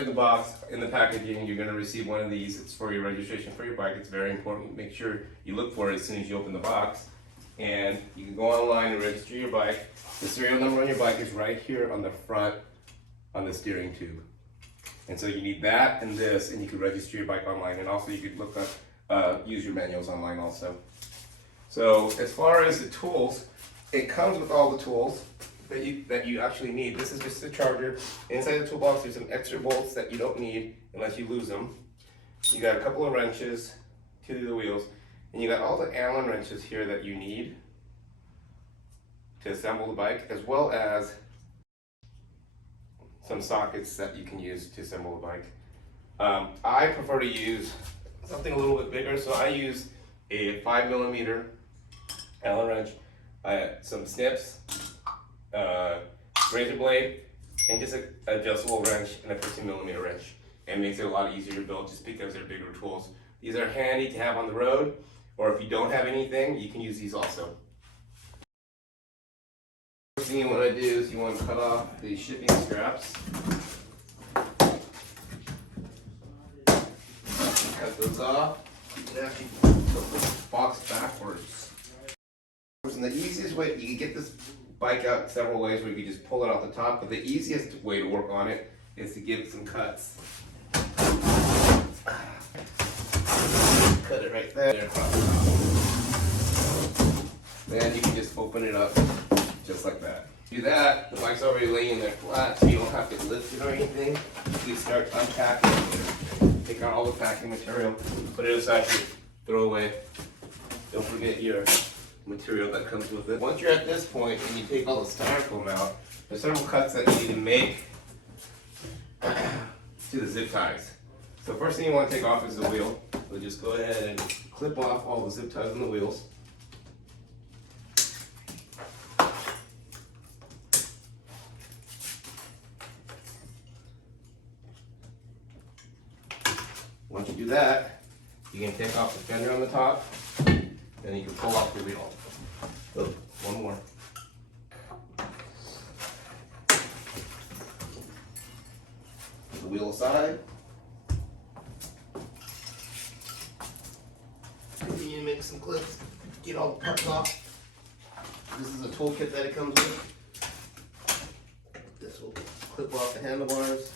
In the box, in the packaging, you're going to receive one of these. It's for your registration for your bike. It's very important. Make sure you look for it as soon as you open the box. And you can go online and register your bike. The serial number on your bike is right here on the front on the steering tube. And so you need that and this, and you can register your bike online. And also you could look up, use your manuals online also. So as far as the tools, it comes with all the tools that you actually need. This is just a charger. Inside the toolbox, there's some extra bolts that you don't need unless you lose them. You got a couple of wrenches to the wheels, and you got all the Allen wrenches here that you need to assemble the bike, as well as some sockets that you can use to assemble the bike. I prefer to use something a little bit bigger, so I use a 5mm Allen wrench, some snips, razor blade, and just an adjustable wrench and a 15mm wrench. It makes it a lot easier to build just because they're bigger tools. These are handy to have on the road, or if you don't have anything, you can use these also. First thing you want to do is you want to cut off the shipping straps. Cut those off. You can actually put this box backwards. And the easiest way, you can get this bike out several ways where you can just pull it off the top, but the easiest way to work on it is to give it some cuts. Cut it right there across the top. Then you can just open it up just like that. Do that, the bike's already laying there flat, so you don't have to lift it or anything. You start unpacking, take out all the packing material, put it aside, throw away. Don't forget your material that comes with it. Once you're at this point and you take all the styrofoam out, there's several cuts that you need to make to the zip ties. So first thing you want to take off is the wheel. So just go ahead and clip off all the zip ties on the wheels. Once you do that, you can take off the fender on the top, and you can pull off the wheel. Oh, one more. Put the wheel aside. Continue to make some clips, get all the parts off. This is a toolkit that it comes with. This will clip off the handlebars.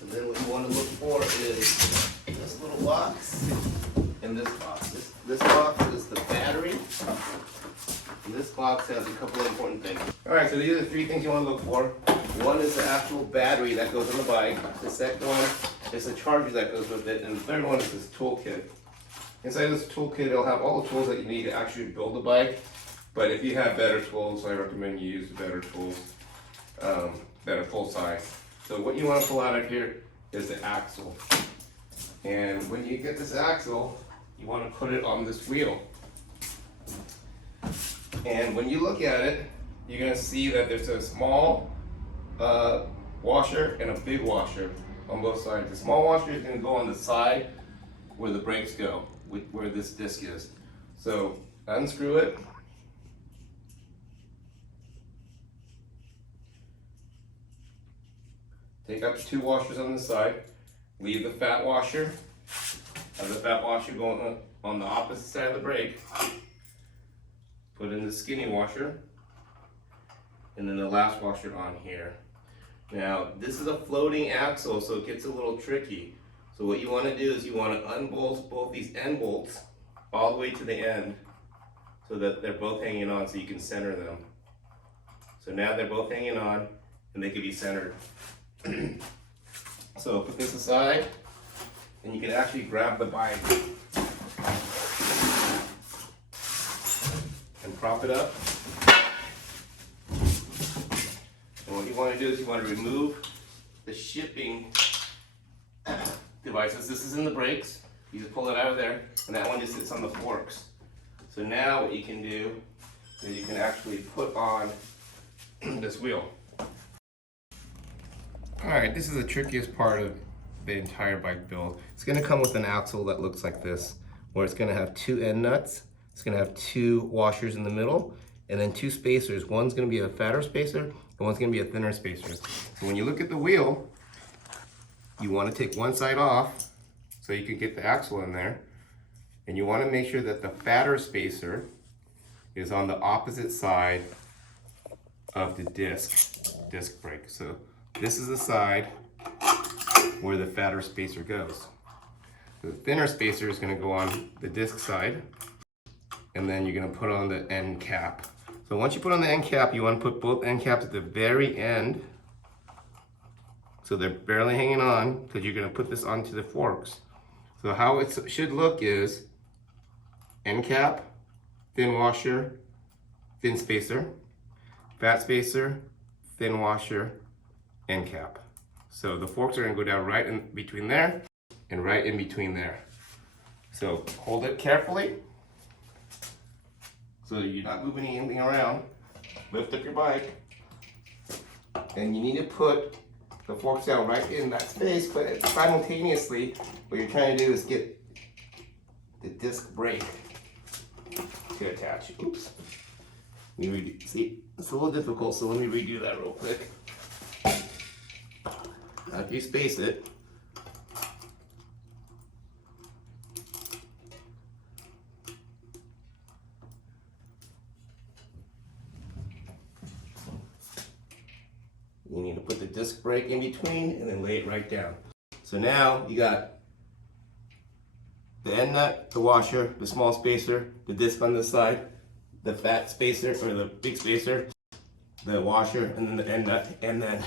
And then what you want to look for is this little box and this box. This box is the battery. And this box has a couple of important things. Alright, so these are the three things you want to look for. One is the actual battery that goes on the bike. The second one is the charger that goes with it. And the third one is this toolkit. Inside this toolkit, it'll have all the tools that you need to actually build the bike. But if you have better tools, I recommend you use the better tools that are full size. So what you want to pull out of here is the axle. And when you get this axle, you want to put it on this wheel. And when you look at it, you're going to see that there's a small washer and a big washer on both sides. The small washer is going to go on the side where the brakes go, where this disc is. So unscrew it. Take out the two washers on the side, leave the fat washer, have the fat washer going on the opposite side of the brake, put in the skinny washer, and then the last washer on here. Now, this is a floating axle, so it gets a little tricky. So what you want to do is you want to unbolt both these end bolts all the way to the end so that they're both hanging on so you can center them. So now they're both hanging on and they can be centered. So put this aside, and you can actually grab the bike and prop it up. And what you want to do is you want to remove the shipping devices. This is in the brakes. You just pull it out of there, and that one just sits on the forks. So now what you can do is you can actually put on this wheel. Alright, this is the trickiest part of the entire bike build. It's going to come with an axle that looks like this, where it's going to have two end nuts, it's going to have two washers in the middle, and then two spacers. One's going to be a fatter spacer, and one's going to be a thinner spacer. So when you look at the wheel, you want to take one side off so you can get the axle in there. And you want to make sure that the fatter spacer is on the opposite side of the disc brake. So this is the side where the fatter spacer goes. The thinner spacer is going to go on the disc side, and then you're going to put on the end cap. So once you put on the end cap, you want to put both end caps at the very end, so they're barely hanging on, because you're going to put this onto the forks. So how it should look is end cap, thin washer, thin spacer, fat spacer, thin washer, end cap. So the forks are going to go down right in between there and right in between there. So hold it carefully so you're not moving anything around. Lift up your bike, and you need to put the forks down right in that space, but simultaneously what you're trying to do is get the disc brake to attach. Oops. See, it's a little difficult, so let me redo that real quick. After you space it, you need to put the disc brake in between and then lay it right down. So now you got the end nut, the washer, the small spacer, the disc on this side, the fat spacer or the big spacer, the washer, and then the end nut, and then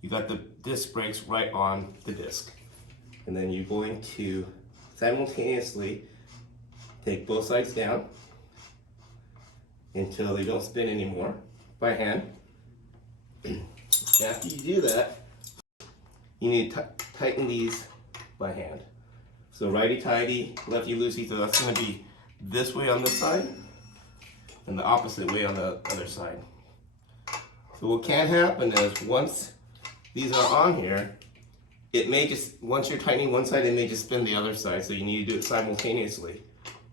you got the disc brakes right on the disc. And then you're going to simultaneously take both sides down until they don't spin anymore by hand. After you do that, you need to tighten these by hand. So righty-tighty, lefty-loosey, so that's going to be this way on this side and the opposite way on the other side. So what can happen is once these are on here, it may just, once you're tightening one side, it may just spin the other side, so you need to do it simultaneously.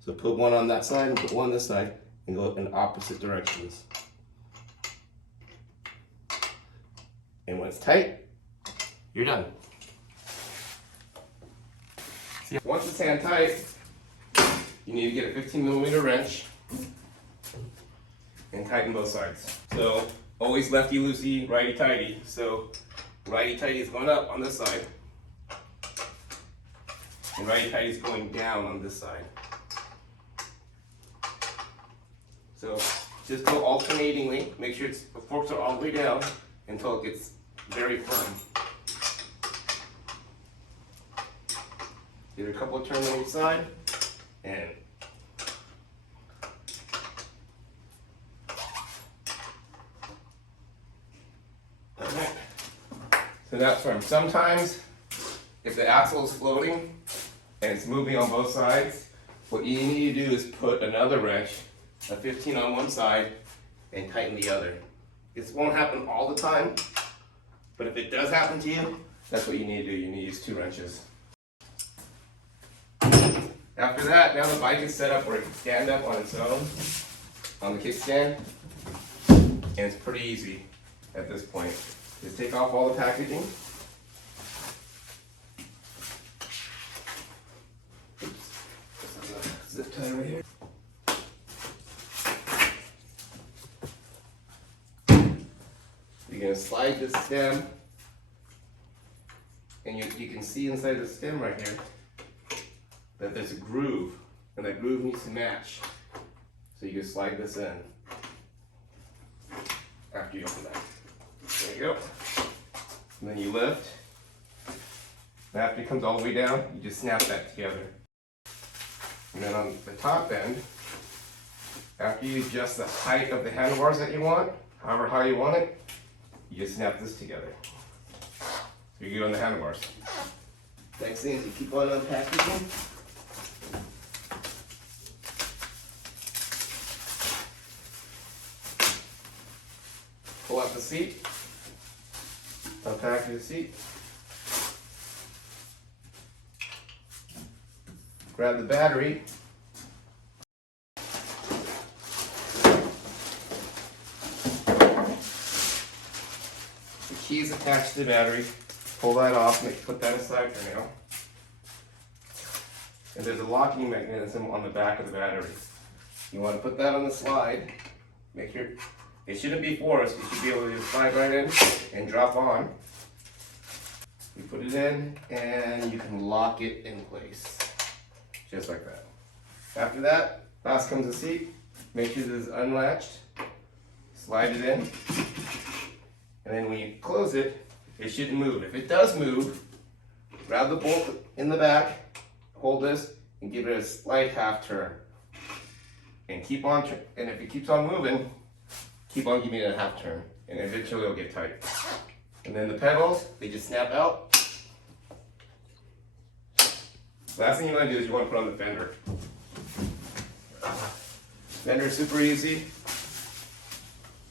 So put one on that side and put one on this side and go in opposite directions. And when it's tight, you're done. See, once it's hand tight, you need to get a 15mm wrench and tighten both sides. So always lefty-loosey, righty-tighty. So righty-tighty is going up on this side, and righty-tighty is going down on this side. So just go alternatingly. Make sure the forks are all the way down until it gets very firm. Get a couple of turns on each side, and okay. So that's firm. Sometimes, if the axle is floating and it's moving on both sides, what you need to do is put another wrench, a 15 on one side, and tighten the other. This won't happen all the time, but if it does happen to you, that's what you need to do. You need to use 2 wrenches. After that, now the bike is set up where it can stand up on its own, on the kickstand, and it's pretty easy at this point. Just take off all the packaging. Oops. Zip tie right here. You're going to slide this stem, and you can see inside the stem right here that there's a groove, and that groove needs to match. So you can slide this in after you open that. There you go. And then you lift. And after it comes all the way down, you just snap that together. And then on the top end, after you adjust the height of the handlebars that you want, however high you want it, you just snap this together. So you're good on the handlebars. Next thing is you keep on unpackaging. Pull out the seat, unpack the seat, grab the battery, the key is attached to the battery, pull that off, put that aside for now. And there's a locking mechanism on the back of the battery. You want to put that on the slide. Make sure it shouldn't be forced. You should be able to just slide right in and drop on. You put it in and you can lock it in place. Just like that. After that, last comes the seat. Make sure this is unlatched. Slide it in. And then when you close it, it shouldn't move. If it does move, grab the bolt in the back, hold this, and give it a slight half turn. And keep on, and if it keeps on moving, keep on giving it a half turn. And eventually it'll get tight. And then the pedals, they just snap out. Last thing you want to do is you want to put on the fender. Fender is super easy.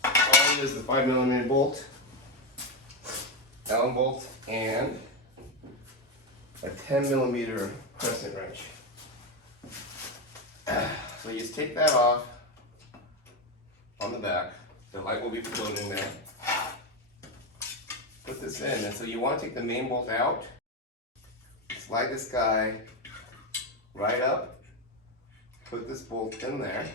All it is the 5mm bolt, Allen bolt, and a 10mm crescent wrench. So you just take that off on the back. The light will be floating there. Put this in, and so you want to take the main bolt out. Slide this guy right up. Put this bolt in there.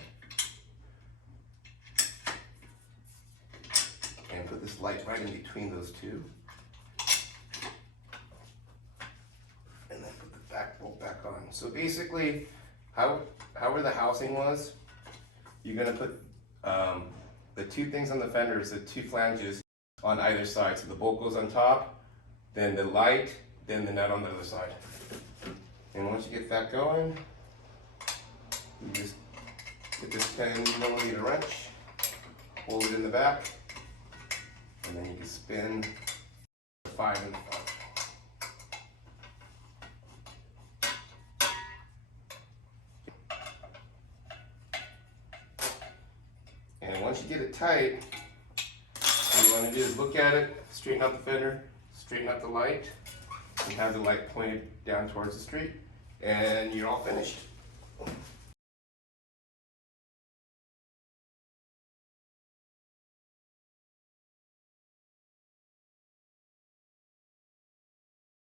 And put this light right in between those two. And then put the back bolt back on. So basically, however the housing was, you're going to put the two things on the fenders, the two flanges on either side. So the bolt goes on top, then the light, then the nut on the other side. And once you get that going, you just get this 10mm wrench, hold it in the back, and then you can spin the 5 in the front. And once you get it tight, what you want to do is look at it, straighten out the fender, straighten out the light, and have the light pointed down towards the street, and you're all finished.